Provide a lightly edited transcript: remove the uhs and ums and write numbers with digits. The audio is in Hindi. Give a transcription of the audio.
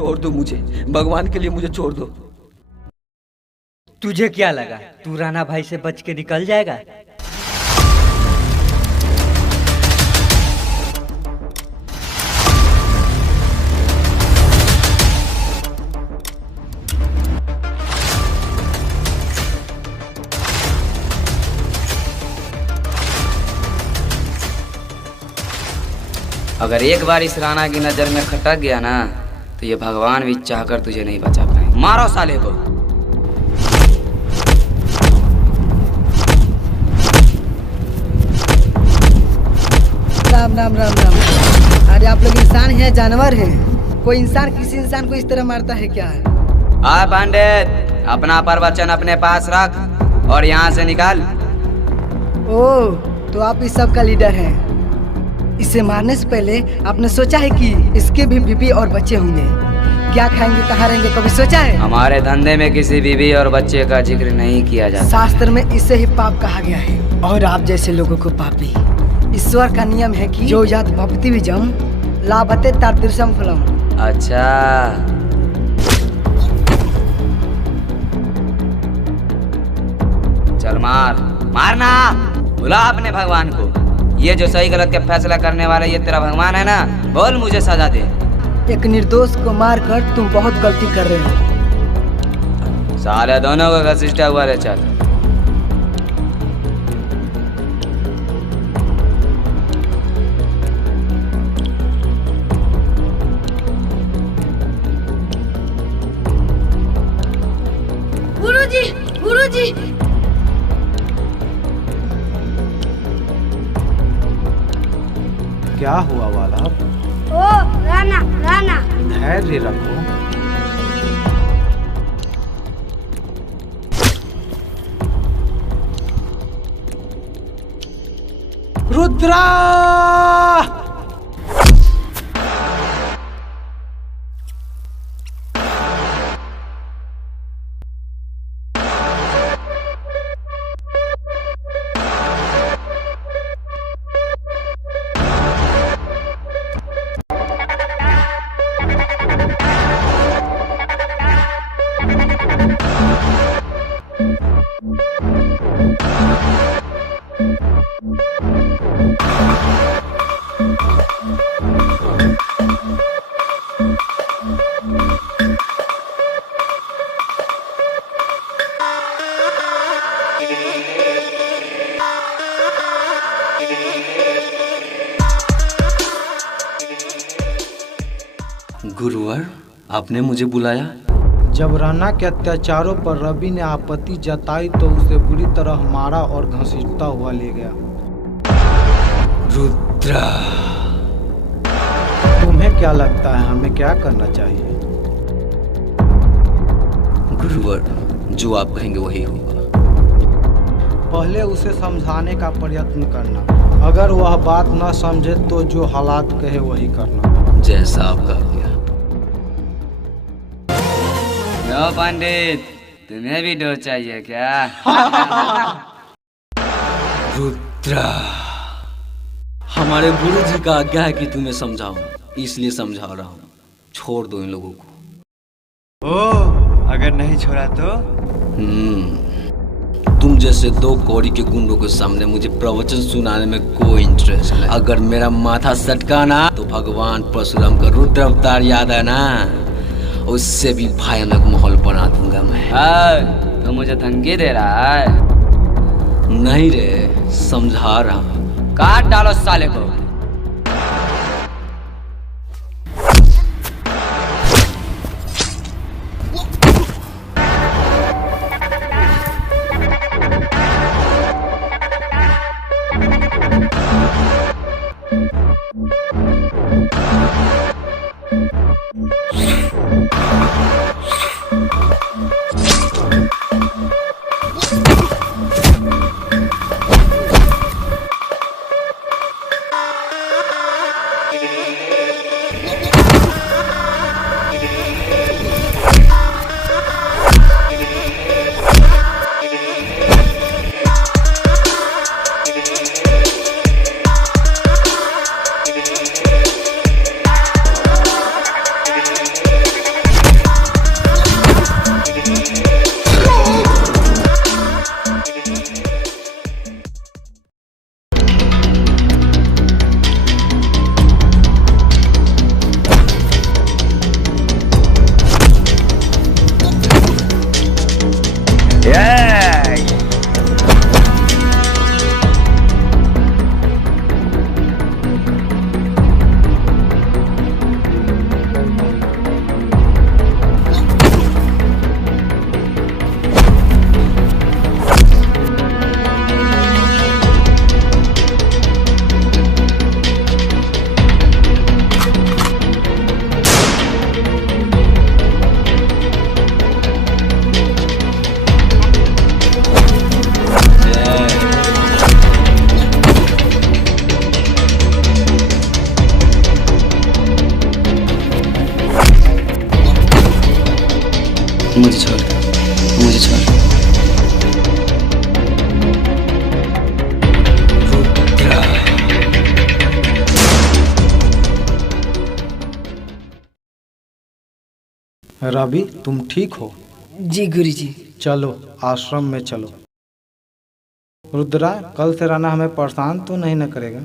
छोड़ दो मुझे, भगवान के लिए मुझे छोड़ दो। तुझे क्या लगा तू राणा भाई से बच के निकल जाएगा? अगर एक बार इस राणा की नजर में खटक गया ना तो ये भगवान भी चाहकर तुझे नहीं बचा पाए। मारो साले को। राम राम राम राम। अरे आप लोग इंसान हैं जानवर हैं? कोई इंसान किसी इंसान को इस तरह मारता है क्या? पंडित, अपना प्रवचन अपने पास रख और यहाँ से निकाल। ओह, तो आप इस सब का लीडर हैं। इसे मारने से पहले आपने सोचा है कि इसके भी बीवी और बच्चे होंगे? क्या खाएंगे, कहाँ रहेंगे, कभी सोचा है? हमारे धंधे में किसी बीवी और बच्चे का जिक्र नहीं किया जाता। शास्त्र में इसे ही पाप कहा गया है और आप जैसे लोगों को पापी। ईश्वर का नियम है कि जो याद भक्ति विजम लाभते तादृशम फलम। अच्छा, चल मारना। बुला अपने भगवान को। ये जो सही गलत के फैसला करने वाला ये तेरा भगवान है ना, बोल मुझे सजा दे। एक निर्दोष को मारकर तुम बहुत गलती कर रहे हो। साले दोनों को घसीटा हुआ रे। चल गुरुजी। क्या हुआ वाला? ओ राणा। धैर्य रखो। रुद्रा! गुरुवर, आपने मुझे बुलाया? जब राणा के अत्याचारों पर रवि ने आपत्ति जताई तो उसे बुरी तरह मारा और घसीटता हुआ ले गया। रुद्रा, तुम्हें क्या लगता है हमें क्या करना चाहिए? गुरुवर, जो आप कहेंगे वही होगा। पहले उसे समझाने का प्रयत्न करना। अगर वह बात न समझे तो जो हालात कहे वही करना। जैसा आपका आज्ञा। पंडित, तुम्हें भी डोज चाहिए क्या? रुद्रा, हमारे गुरु जी का आज्ञा है कि तुम्हें समझाऊं, इसलिए समझा रहा हूँ। छोड़ दो इन लोगों को। ओह, अगर नहीं छोड़ा तो? तुम जैसे दो कौड़ी के गुंडों के सामने मुझे प्रवचन सुनाने में कोई इंटरेस्ट नहीं। अगर मेरा माथा सटका ना तो भगवान परशुराम का रुद्र अवतार याद है ना, उससे भी भयानक माहौल बना दूंगा मैं। तो मुझे धमकी दे रहा है? नहीं रे, समझा रहा हूँ। काट डालो साले को। मुझे छोड़ दो, मुझे छोड़ दो। रवि, तुम ठीक हो? जी गुरुजी। चलो आश्रम में चलो। रुद्रा, कल से राना हमें परेशान तो नहीं न करेगा?